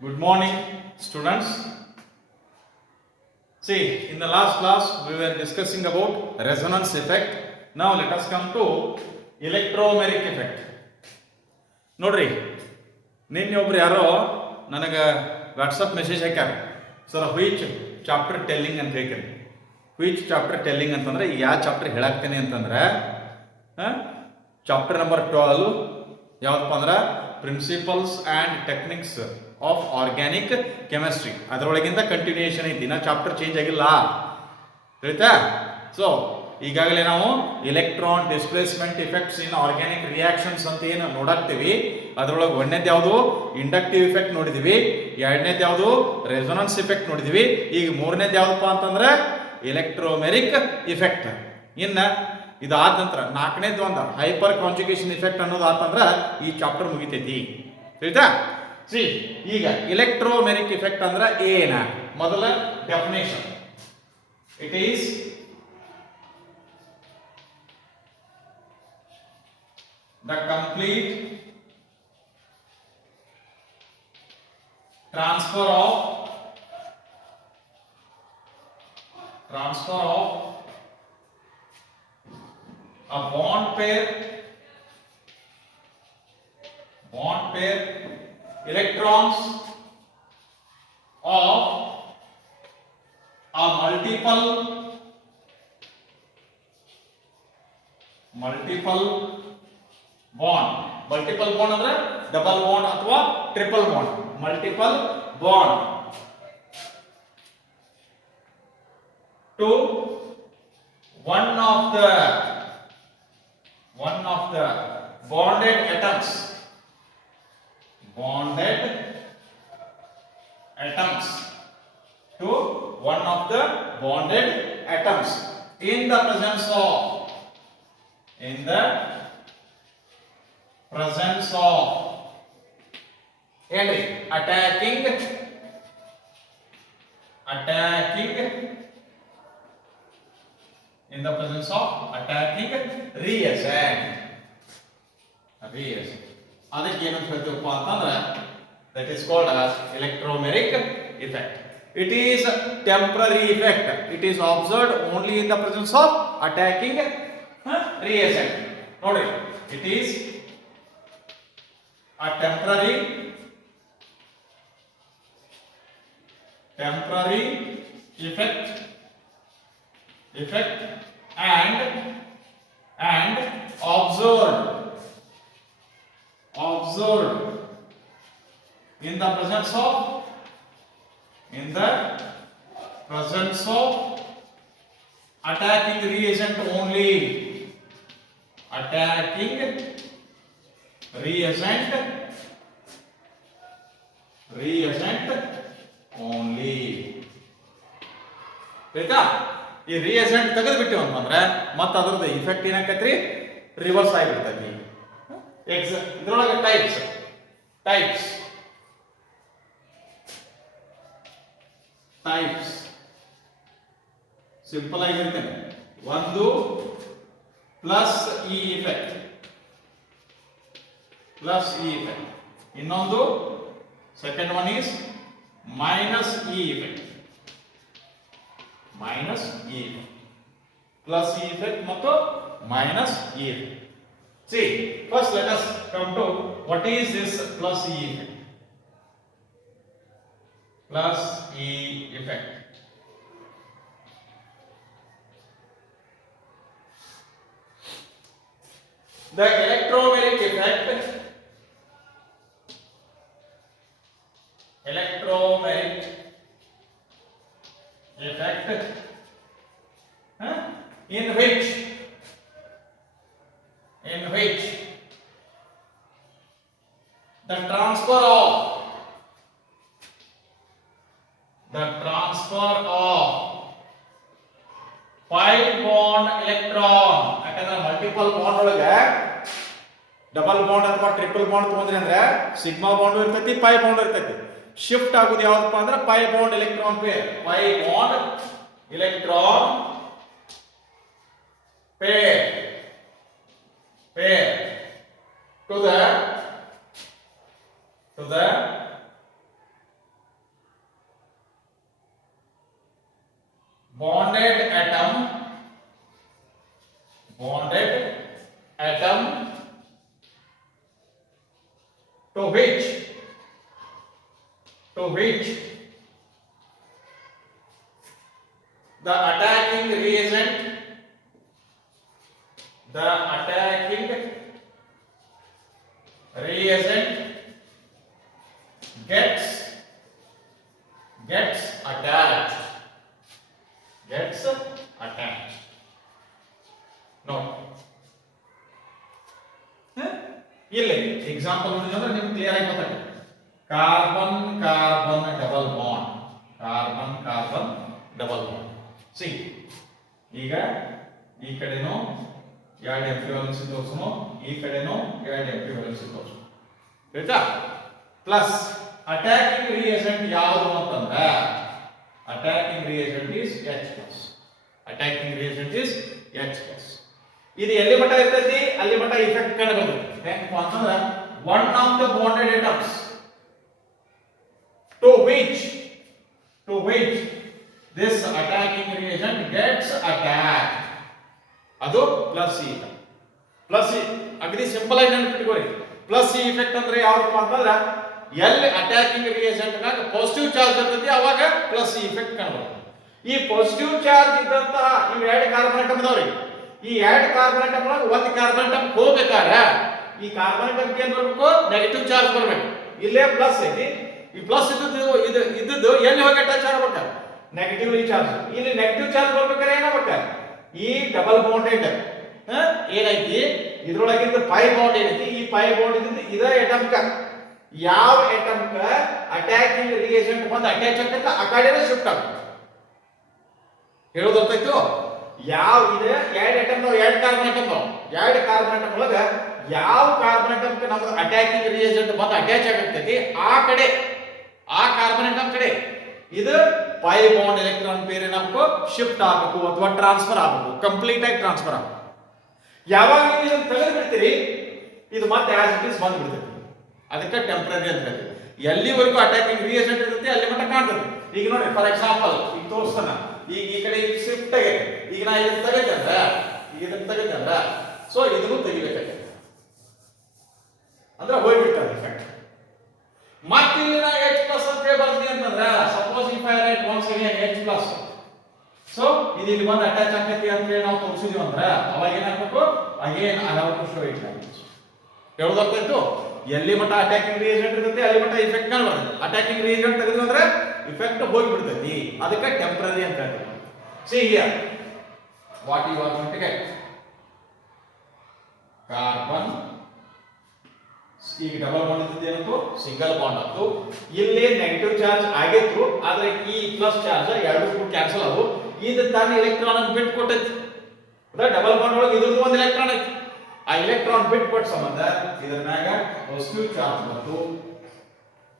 Good morning, students. See, in the last class we were discussing about resonance effect. Now let us come to electromeric effect. ನೋಡ್ರಿ ನಿನ್ನೆ ಒಬ್ರು ಯಾರೋ ನನಗೆ WhatsApp message ಹಾಕ್ಯಾರ ಸರ್ ಹುಯಿಚ್ chapter telling ಅಂತ ಹೇಳ್ರಿ. ಹುಯಿಚ್ ಚಾಪ್ಟರ್ ಟೆಲ್ಲಿಂಗ್ ಅಂತಂದ್ರೆ ಈಗ ಯಾವ ಚಾಪ್ಟರ್ ಹೇಳಾಕ್ತೇನೆ ಅಂತಂದ್ರೆ ಚಾಪ್ಟರ್ ನಂಬರ್ 12 ಯಾವ್ದಪ್ಪ ಅಂದ್ರೆ principles and techniques of organic chemistry. ಅದರೊಳಗಿಂದ ಕಂಟಿನ್ಯೂಯೇಷನ್ ಐತಿ, ನಾ ಚಾಪ್ಟರ್ ಚೇಂಜ್ ಆಗಿಲ್ಲ, ತಿಳಿತಾ? ಸೊ ಈಗಾಗಲೇ ನಾವು electron displacement effects in organic reactions ಅಂತ ಏನು ನೋಡಾಕ್ತೀವಿ, ಅದರೊಳಗೆ ಒಂದನೇದು ಯಾವುದು ಇಂಡಕ್ಟಿವ್ ಇಫೆಕ್ಟ್ ನೋಡಿದೀವಿ, ಎರಡನೇದು ಯಾವುದು ರೆಸೊನೆನ್ಸ್ ಇಫೆಕ್ಟ್ ನೋಡಿದೀವಿ, ಈಗ ಮೂರನೇದು ಯಾವುದಪ್ಪ ಅಂತಂದ್ರೆ ಎಲೆಕ್ಟ್ರೋಮೆರಿಕ್ ಇಫೆಕ್ಟ್. ಇನ್ನು ಇದಾದ ನಂತರ ನಾಲ್ಕನೇದು ಒಂದು ಹೈಪರ್ ಕಾಂಜುಗೇಷನ್ ಇಫೆಕ್ಟ್ ಅನ್ನೋದು ಆತಂದ್ರೆ ಈ ಚಾಪ್ಟರ್ ಮುಗಿತೈತಿ, ತಿಳಿತಾ? ಸಿ ಈಗ ಎಲೆಕ್ಟ್ರೋಮೆರಿಕ್ ಇಫೆಕ್ಟ್ ಅಂದ್ರೆ ಏನ? ಮೊದಲ definition, it is the complete transfer of a bond pair electrons of a multiple bond. Multiple bond ಅಂದ್ರೆ ಡಬಲ್ ಬಾಂಡ್ ಅಥವಾ triple bond. Multiple bond to one of the bonded atoms to one of the bonded atoms in the presence of Henry attacking in the presence of attacking reagent. ಅದಕ್ಕೆ ಏನಂತ ಹೇಳ್ತೀವಪ್ಪ ಅಂತಂದ್ರೆ that is called as electromeric effect. It is temporary effect. It is observed only in the presence of attacking reagent. ನೋಡ್ರಿ, it is a temporary effect and observed in the presence of attacking reagent only. ಆಯ್ತಾ? ಈ ರಿಯೇಜೆಂಟ್ ತೆಗೆದು ಬಿಟ್ಟಿವಿ ಅಂತಂದ್ರೆ ಮತ್ತೆ ಅದರದ ಇಫೆಕ್ಟ್ ಏನಾಕೈತ್ರಿ, ರಿವರ್ಸ್ ಆಗಿಬಿಡ್ತೈತಿ. ಇದ್ರೊಳಗೆ ಟೈಪ್ಸ್ ಸಿಂಪಲ್ ಆಗಿರ್ತೇನೆ. ಒಂದು ಪ್ಲಸ್ ಇ ಇಫೆಕ್ಟ್, ಇನ್ನೊಂದು second one is minus E effect. Plus E effect ಮತ್ತು minus E effect. See, first let us come to what is this plus E effect. The electromeric effect in which the transfer of pi bond electron, ಯಾಕಂದ್ರೆ multiple bond ಒಳಗೆ double bond ಅಥವಾ triple bond ತಗೊಂಡ್ರಿ ಅಂದ್ರೆ sigma bond ಇರ್ತೈತಿ, pi bond ಇರ್ತೈತಿ. Shift ಆಗೋದು ಯಾವ್ದಪ್ಪ ಅಂದ್ರೆ pi bond electron pair to the bonded atom, bonded atom to which the attacking reagent gets attached. No. ಇಲ್ಲಿ ಎಕ್ಸಾಂಪಲ್ ನೋಡಿದ್ರೆ ನಿಮ್ಗೆ ಕ್ಲಿಯರ್ ಆಗಿ ಗೊತ್ತಾಗುತ್ತೆ. Carbon double bond. ಸಿ ಈಗ ಈ ಕಡೆನೂ 2 ಎಂಪಿ ವ್ಯಾಲೆನ್ಸಿ ತೋರಿಸೋಣ, ಈ ಕಡೆನೂ 2 ಎಂಪಿ ವ್ಯಾಲೆನ್ಸಿ ತೋರಿಸೋಣ. ಆಯ್ತಾ? ಪ್ಲಸ್ ಅಟ್ಯಾಕಿಂಗ್ ರಿಯೇಜೆಂಟ್ ಯಾವುದು ಅಂತಂದ್ರೆ ಅಟ್ಯಾಕಿಂಗ್ ರಿಯೇಜೆಂಟ್ ಇಸ್ H+. ಇದು ಎಲ್ಲಿ ಮಟ್ಟ ಇರ್ತೈತಿ ಅಲ್ಲಿ ಮಟ್ಟ ಇಫೆಕ್ಟ್ ಕಂಡು ಬರ್ತೈತಿ. ಹೆಂಗಪ್ಪ ಅಂತಂದ್ರೆ one of the bonded atoms to which this attacking reagent gets attacked, ಅದು ಪ್ಲಸ್ ಇ. ಅಗದಿ ಸಿಂಪಲ್ ಆಗಿ ನೆನಪಿಟ್ಕೊಳ್ಳಿ. ಪ್ಲಸ್ ಇ ಇಫೆಕ್ಟ್ ಅಂದ್ರೆ ಯಾವಪ್ಪ ಅಂತಂದ್ರೆ ಎಲ್ಲಿ ಅಟ್ಯಾಕಿಂಗ್ ರಿಯೇಜೆಂಟ್ ನಾಗ ಪಾಸಿಟಿವ್ ಚಾರ್ಜ್ ಇರ್ತೈತಿ ಅವಾಗ ಪ್ಲಸ್ ಇ ಇಫೆಕ್ಟ್ ಕಾಣಬಹುದು. ಈ ಪಾಸಿಟಿವ್ ಚಾರ್ಜ್ ಇದ್ದಂತಹ ಇವು 2 ಕಾರ್ಬನ್ ಆಟಮ್ ಇದಾವ್ರಿ. ಈ 2 ಕಾರ್ಬನ್ ಆಟಮ್ ಒಳಗೆ ಒಂದು ಕಾರ್ಬನ್ ಆಟಮ್ ಹೋಗ್ಬೇಕಾದ್ರೆ ಈ ಕಾರ್ಬನ್ ಆಟಮ್ ಏನ್ ಬರಬೇಕು? ನೆಗೆಟಿವ್ ಚಾರ್ಜ್ ಬರಬೇಕು. ಇಲ್ಲೇ ಪ್ಲಸ್ ಐತಿ, ಈ ಪ್ಲಸ್ ಇದ್ದದ್ದು ಎಲ್ಲಿ ಹೋಗಿ ಅಟ್ಯಾಚ್ ಆಗಬೇಕು? Negatively charge. ಇಲ್ಲಿ ನೆಗೆಟಿವ್ ಚಾರ್ಜ್ ಬರ್ಬೇಕಾದ್ರೆ ಏನಾಗಬೇಕು? ಈ ಡಬಲ್ ಬಾಂಡೆಡ್ ಏನೈತಿ ಇದ್ರೊಳಗಿಂದ ಪೈ ಬಾಂಡ್ ಏನೈತಿ, ಈ ಪೈ ಬಾಂಡ್ ಇದ್ದ ಇದ ಎಟಮ್ಕ ಯಾವ ಎಟಮ್ಕ ಅಟ್ಯಾಕಿಂಗ್ ರಿಯೇಜೆಂಟ್ ಬಂದು ಅಟ್ಯಾಚ್ ಆಗ್ತೈತೆ ಆ ಕಡೆನೇ ಶಿಫ್ಟ್ ಆಗುತ್ತೆ. ಹೇಳೋದು ಅರ್ಥಾಯ್ತು? ಯಾವ ಇದೆ 2 ಆಟಮ್ 2 ಕಾರ್ಬನ್ ಆಟಮ್ ಒಳಗ ಯಾವ ಕಾರ್ಬನ್ ಆಟಮ್ಗೆ ನಮ್ದು ಅಟ್ಯಾಕಿಂಗ್ ರಿಯೇಜೆಂಟ್ ಬಂದು ಅಟ್ಯಾಚ್ ಆಗತೈತಿ ಆ ಕಾರ್ಬನ್ ಆಟಮ್ ಕಡೆ ಇದು ಪೈ ಬಾಂಡ್ ಎಲೆಕ್ಟ್ರಾನ್ ಪೇರ್ ಏನಾಗಬೇಕು? ಶಿಫ್ಟ್ ಆಗಬೇಕು ಅಥವಾ ಟ್ರಾನ್ಸ್ಫರ್ ಆಗಬೇಕು, ಕಂಪ್ಲೀಟ್ ಆಗಿ ಟ್ರಾನ್ಸ್ಫರ್ ಆಗಬೇಕು. ಯಾವಾಗ ನೀವು ಇದನ್ನ ತೆಗೆದು ಬಿಡ್ತೀರಿ ಇದು ಮತ್ತೆ ಆಸ್ ಇಟ್ ಇಸ್ ಬಂದು ಬಿಡ್ತೈತಿ. ಅದಕ್ಕೆ ಟೆಂಪರರಿ ಅಂತ ಹೇಳ್ತೀವಿ. ಎಲ್ಲಿವರೆಗೂ ಅಟ್ಯಾಕಿಂಗ್ ರಿಯೇಜೆಂಟ್ ಇರುತ್ತೆ ಅಲ್ಲಿ ಮಟ್ಟ ಕಾಣ್ತದೆ. ಈಗ ನೋಡಿ ಫಾರ್ ಎಕ್ಸಾಂಪಲ್ ಈಗ ತೋರಿಸ್ತಾನ, ಈಗ ಈ ಕಡೆ ಶಿಫ್ಟ್ ಆಗೈತೆ. ಈಗ ನಾ ಇದನ್ನ ತೆಗೆದೆ ಅಂದ್ರೆ ಸೊ ಇದನ್ನು ತೆಗಿಬೇಕಾಗುತ್ತೆ ಅಂದ್ರೆ ಹೋಗ್ಬಿಡ್ತಾರೆ ಇಫೆಕ್ಟ್. ಮತ್ತೆ ಇಲ್ಲಿ ನಾ H+ ಅಂತ ಬರ್ತೀನಿ ಅಂತಂದ್ರೆ suppose if I right once again H+, so ಇದು ಇಲ್ಲಿ ಬಂದು ಅಟ್ಯಾಚ್ ಆಗ್ತೈತಿ ಅಂತ ಹೇಳಿ ನಾವು ತೋರಿಸಿದ್ವಿ ಅಂದ್ರೆ ಅವಾಗ ಏನಾಗಬೇಕು? Again I have to show it. ಹೇಳೋದು ಅರ್ಥ ಆಯ್ತು? ಎಲ್ಲಿ ಮಟ್ಟ ಅಟ್ಯಾಕಿಂಗ್ ರಿಯೇಜೆಂಟ್ ಇರುತ್ತೆ ಅಲ್ಲಿ ಮಟ್ಟ ಇಫೆಕ್ಟ್ ಕಾಣಬಾರ್ದು. ಅಟ್ಯಾಕಿಂಗ್ ರಿಯೇಜೆಂಟ್ ತೆಗೆದು ಅಂದ್ರೆ ಇಫೆಕ್ಟ್ ಹೋಗಿಬಿಡ್ತೈತಿ. ಅದಕ್ಕೆ ಟೆಂಪರರಿ ಅಂತ ಹೇಳ್ತೀವಿ. See here, what you are going to get? Carbon ಈಗ ಡಬಲ್ ಬಾಂಡ್ ಇದ್ದೇನಂತೂ ಸಿಂಗಲ್ ಬಾಂಡ್ ಆಯ್ತು. ಇಲ್ಲಿ ನೆಗೆಟಿವ್ ಚಾರ್ಜ್ ಆಗಿತ್ತು, ಆದ್ರೆ ಈ ಪ್ಲಸ್ ಚಾರ್ಜ್ ಎರಡು ಕೂಡ ಕ್ಯಾನ್ಸಲ್ ಆದವು. ಇದು ತಾನೇ ಎಲೆಕ್ಟ್ರಾನ್ ಅನ್ನು ಬಿಟ್ಟು ಕೊಟ್ಟೈತಿ. ಡಬಲ್ ಬಾಂಡ್ ಒಳಗೆ ಇದ್ರದ್ದು ಒಂದು ಎಲೆಕ್ಟ್ರಾನ್ ಐತಿ. ಆ ಎಲೆಕ್ಟ್ರಾನ್ ಬಿಟ್ಟು ಕೊಟ್ಟ ಸಂಬಂಧ ಇದರ ಮ್ಯಾಗ ಪಾಸಿಟಿವ್ ಚಾರ್ಜ್ ಬಂತು.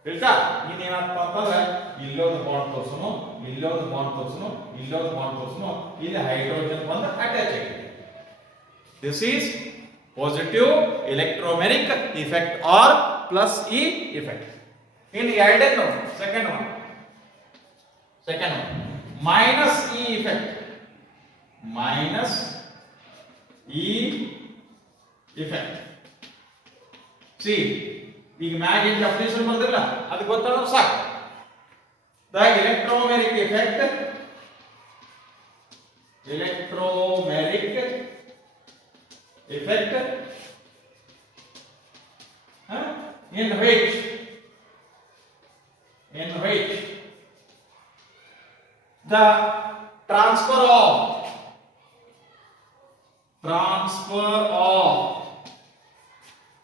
ತಿಳಿತಾ? ಇನ್ನೇನಪ್ಪ ಅಂತಂದ್ರೆ ಇಲ್ಲೊಂದು ಬಾಂಡ್ ತೋರ್ಸೋನು, ಇಲ್ಲೊಂದು ಬಾಂಡ್ ತೋರ್ಸೋನು, ಇಲ್ಲೊಂದು ಬಾಂಡ್ ತೋರ್ಸೋನು, ಇಲ್ಲಿ ಹೈಡ್ರೋಜನ್ ಬಂದು ಅಟ್ಯಾಚ್ ಆಗಿದೆ. This is positive electromeric effect or plus E effect. In ಎರಡನೇ ನೋಡಿ, second one minus E effect. See, ಈಗ ಮ್ಯಾಗ್ ಏನು ಡೆಫಿನಿಷನ್ ಬಂದಿಲ್ಲ ಅದು ಗೊತ್ತಾಡೋ ಸಾಕು. The electromeric effect in which the transfer of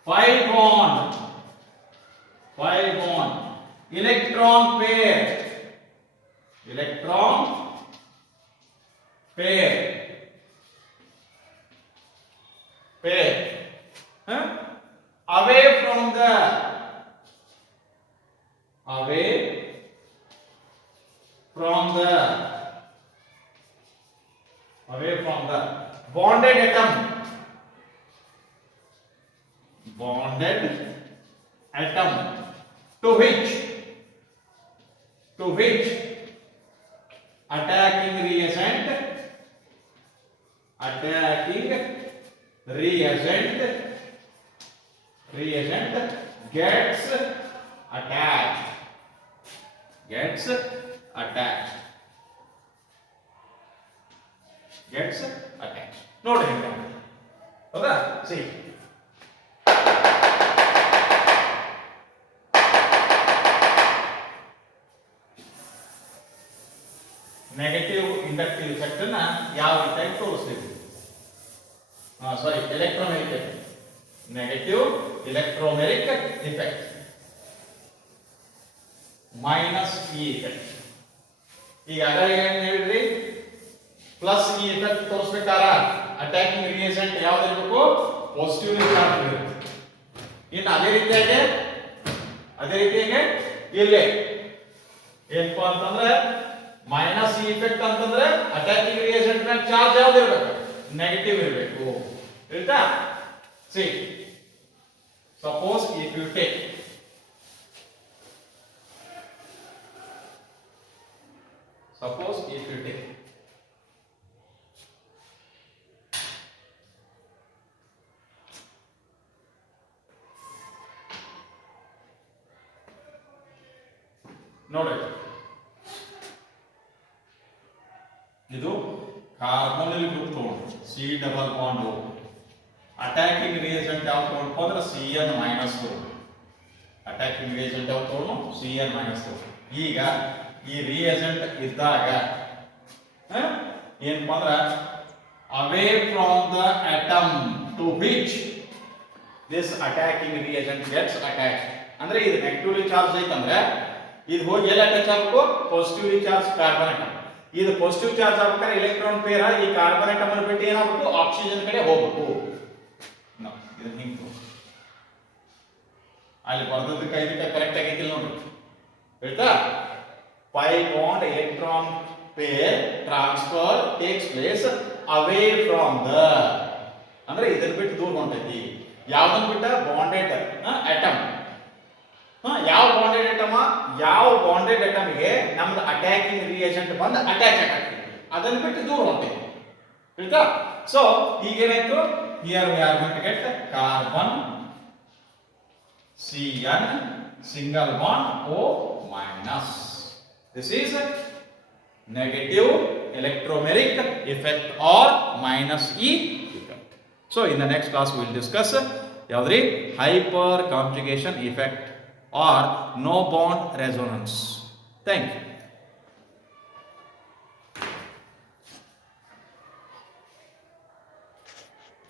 pi bond electron pair away from the bonded atom to which attacking reagent gets attached. Gets attached. ನೋಡ್ರಿ ಹೌದಾ? C negative inductive effect ಅನ್ನ ಯಾವ ರೀತಿಯಾಗಿ ತೋರಿಸ್ತೀವಿ? Sorry, electromeric effect. Negative electromeric effect minus E effect. ಈಗಾಗಲೇ ಏನು ಹೇಳಿದ್ರಿ? Plus E effect ತೋರಿಸ್ಬೇಕಾದ್ರೆ ಅಟ್ಯಾಕಿಂಗ್ ರಿಯೇಜೆಂಟ್ ಯಾವ್ದು ಇರಬೇಕು? ಪಾಸಿಟಿವ್ಲಿ ಚಾರ್ಜ್ ಇರುತ್ತೆ. ಇನ್ನು ಅದೇ ರೀತಿಯಾಗಿ ಇಲ್ಲೇ ಏನಪ್ಪ ಅಂತಂದ್ರೆ ಮೈನಸ್ ಇ ಇಫೆಕ್ಟ್ ಅಂತಂದ್ರೆ ಅಟ್ಯಾಕಿಂಗ್ ರಿಯೇಜೆಂಟ್ ಮೇಲೆ ಚಾರ್ಜ್ ಯಾವ್ದು ಇರಬೇಕು? ನೆಗೆಟಿವ್ ಇರಬೇಕು. ಆಯ್ತಾ? C suppose if you take ನೋಡಿ, ಇದು ಕಾರ್ಬೊನಿಲ್ ಗ್ರೂಪ್ ತಗೊಂಡು C double bond attacking reagent ಯಾವ್ದು ತಗೊಂಡು ಅಂದ್ರೆ Cn ಮೈನಸ್. ಅಟ್ಯಾಕಿಂಗ್ ರಿಯೇಜೆಂಟ್ ಯಾವ್ದು ತಗೊಂಡು Cn ಮೈನಸ್. ಈಗ ಈ ರಿಯೇಜೆಂಟ್ ಇದ್ದಾಗ ಏನಪ್ಪಾ ಅಂದ್ರೆ away from the atom to which this attacking reagent gets attached. ಅಂದ್ರೆ ಇದು ನೆಗೆಟಿವ್ಲಿ ಚಾರ್ಜ್ ಐತಂದ್ರೆ ಇದು ಹೋಗಿ ಎಲ್ಲಿ ಅಟ್ಯಾಚ್ ಆಗಬೇಕು? Positively charge carbon atom. ಇದು ಪಾಸಿಟಿವ್ ಚಾರ್ಜ್ ಆಗ್ಬೇಕಾದ್ರೆ ಎಲೆಕ್ಟ್ರಾನ್ ಪೇರ್ ಈ ಕಾರ್ಬನ್ ಅಟಮ್ ಅನ್ನು ಬಿಟ್ಟು ಏನಾಗಬೇಕು? ಆಕ್ಸಿಜನ್ ಕಡೆ ಹೋಗಬೇಕು. ಇದನ್ನ ಹಿಂಗೆ ಅಲ್ಲಿ ಬರ್ದದಕ್ಕೆ ಇದಕ್ಕೆ ಕರೆಕ್ಟ್ ಆಗೈತಿಲ್ಲ ನೋಡ್ರಿ. ಹೇಳ್ತಾ pi bond electron pair transfer takes place away from the, ಅಂದ್ರೆ ಇದನ್ನ ಬಿಟ್ಟು ದೂರ ಹೊಂಟೈತಿ. ಯಾವ್ದನ್ನ ಬಿಟ್ಟ? Bonded atom. ಯಾವ ಬಾಂಡೆಡ್ ಅಟಮ್? ಯಾವ ಬಾಂಡೆಡ್ ಅಟಮ್ಗೆ ನಮ್ದು ಅಟ್ಯಾಕಿಂಗ್ ರಿಯೇಜೆಂಟ್ ಬಂದು ಅಟ್ಯಾಚ್ ಆಗತ್ತೆ, ಅದನ್ನ ಬಿಟ್ಟು ದೂರ ಹೊಂಟೈತಿ. ಆಯ್ತಾ? ಸೊ ಈಗೇನಾಯ್ತು? Here we are going to get carbon Cn single bond O minus. This is negative electromeric effect or minus E effect. So in the next class we will discuss yaudri hyper conjugation effect or no bond resonance. Thank you.